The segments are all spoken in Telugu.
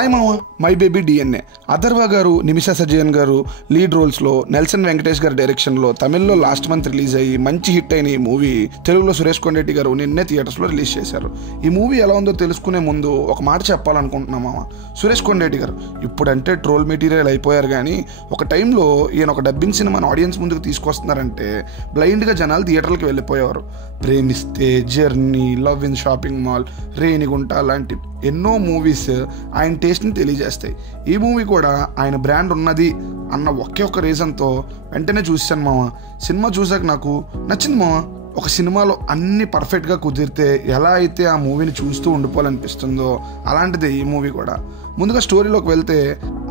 హాయ్ మామ, మై బేబీ డిఎన్ఏ. అథర్వ గారు, నిమిషా సజయన్ గారు లీడ్ రోల్స్లో, నెల్సన్ వెంకటేష్ గారి డైరెక్షన్లో తమిళ్లో లాస్ట్ మంత్ రిలీజ్ అయ్యి మంచి హిట్ అయిన ఈ మూవీ తెలుగులో సురేష్ కొండరెడ్డి గారు నిన్నే థియేటర్స్లో రిలీజ్ చేశారు. ఈ మూవీ ఎలా ఉందో తెలుసుకునే ముందు ఒక మాట చెప్పాలనుకుంటున్నాం మామ. సురేష్ కొండరెడ్డి గారు ఇప్పుడంటే ట్రోల్ మెటీరియల్ అయిపోయారు, కానీ ఒక టైంలో ఈయన ఒక డబ్బింగ్ సినిమాని ఆడియన్స్ ముందుకు తీసుకొస్తున్నారంటే బ్లైండ్గా జనాలు థియేటర్లకు వెళ్ళిపోయేవారు. ప్రేమిస్తే, journey, love in shopping mall, Renigunta లాంటి ఎన్నో మూవీస్ ఆయన టేస్ట్ని తెలియజేస్తాయి. ఈ మూవీ కూడా ఆయన బ్రాండ్ ఉన్నది అన్న ఒకే ఒక్క రీజన్తో వెంటనే చూశాను మామ. సినిమా చూసాక నాకు నచ్చింది మామ. ఒక సినిమాలో అన్ని పర్ఫెక్ట్గా కుదిరితే ఎలా అయితే ఆ మూవీని చూస్తూ ఉండిపోవాలనిపిస్తుందో అలాంటిదే ఈ మూవీ కూడా. ముందుగా స్టోరీలోకి వెళ్తే,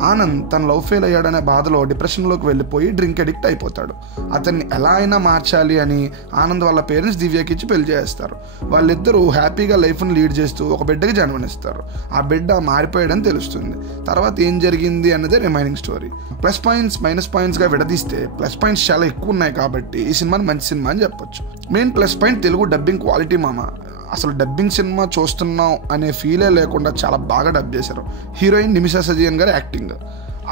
ఆనంద్ తన లవ్ ఫెయిల్ అయ్యాడనే బాధలో డిప్రెషన్లోకి వెళ్ళిపోయి డ్రింక్ అడిక్ట్ అయిపోతాడు. అతన్ని ఎలా అయినా మార్చాలి అని ఆనంద్ వాళ్ళ పేరెంట్స్ దివ్యకి ఇచ్చి పెళ్లి చేస్తారు. వాళ్ళిద్దరూ హ్యాపీగా లైఫ్ని లీడ్ చేస్తూ ఒక బిడ్డకి జన్మనిస్తారు. ఆ బిడ్డ మారిపోయాడని తెలుస్తుంది. తర్వాత ఏం జరిగింది అన్నదే remaining story. Plus points, minus పాయింట్స్గా విడదీస్తే ప్లస్ పాయింట్స్ చాలా ఎక్కువ ఉన్నాయి కాబట్టి ఈ సినిమాని మంచి సినిమా అని చెప్పొచ్చు. Main plus point Telugu dubbing quality మామ. అసలు డబ్బింగ్ సినిమా చూస్తున్నాం అనే ఫీలే లేకుండా చాలా బాగా డబ్ చేశారు. హీరోయిన్ నిమిషా సజయన్ గారి యాక్టింగ్,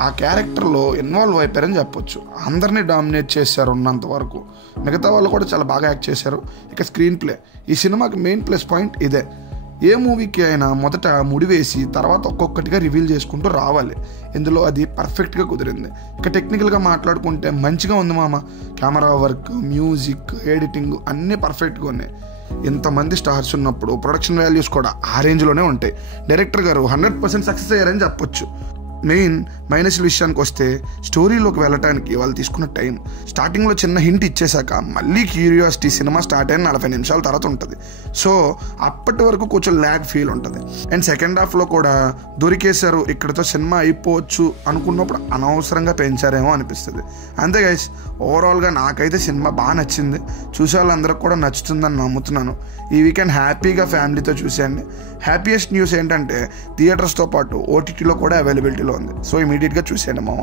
ఆ క్యారెక్టర్లో ఇన్వాల్వ్ అయిపోయారని చెప్పొచ్చు. అందరినీ డామినేట్ చేశారు ఉన్నంత వరకు. మిగతా వాళ్ళు కూడా చాలా బాగా యాక్ట్ చేశారు. ఇక స్క్రీన్ ప్లే, ఈ సినిమాకి మెయిన్ ప్లస్ పాయింట్ ఇదే. ఏ మూవీకి అయినా మొదట ముడివేసి తర్వాత ఒక్కొక్కటిగా రివీల్ చేసుకుంటూ రావాలి. ఇందులో అది పర్ఫెక్ట్గా కుదిరింది. ఇక టెక్నికల్గా మాట్లాడుకుంటే మంచిగా ఉంది మామ. కెమెరా వర్క్, మ్యూజిక్, ఎడిటింగ్ అన్నీ పర్ఫెక్ట్గా ఉన్నాయి. ఇంతమంది స్టార్స్ ఉన్నప్పుడు ప్రొడక్షన్ వాల్యూస్ కూడా ఆ రేంజ్లోనే ఉంటాయి. డైరెక్టర్ గారు 100% సక్సెస్ అయ్యారని చెప్పొచ్చు. మెయిన్ మైనస్ విషయానికి వస్తే, స్టోరీలోకి వెళ్ళటానికి వాళ్ళు తీసుకున్న టైం. స్టార్టింగ్లో చిన్న హింట్ ఇచ్చేశాక మళ్ళీ క్యూరియాసిటీ సినిమా స్టార్ట్ అయిన 40 నిమిషాల తర్వాత ఉంటుంది. సో అప్పటి వరకు కొంచెం ల్యాగ్ ఫీల్ ఉంటుంది. అండ్ సెకండ్ హాఫ్లో కూడా దొరికేశారు, ఇక్కడితో సినిమా అయిపోవచ్చు అనుకున్నప్పుడు అనవసరంగా పెంచారేమో అనిపిస్తుంది. అంతే గైస్, ఓవరాల్గా నాకైతే సినిమా బాగా నచ్చింది. చూసే వాళ్ళందరికీ కూడా నచ్చుతుందని నమ్ముతున్నాను. ఈ వీకెండ్ హ్యాపీగా ఫ్యామిలీతో చూసేయండి. హ్యాపీయెస్ట్ న్యూస్ ఏంటంటే థియేటర్స్తో పాటు ఓటీటీలో కూడా అవైలబిలిటీలో ఉంది. సో ఇమీడియట్గా చూసేయండి మామ.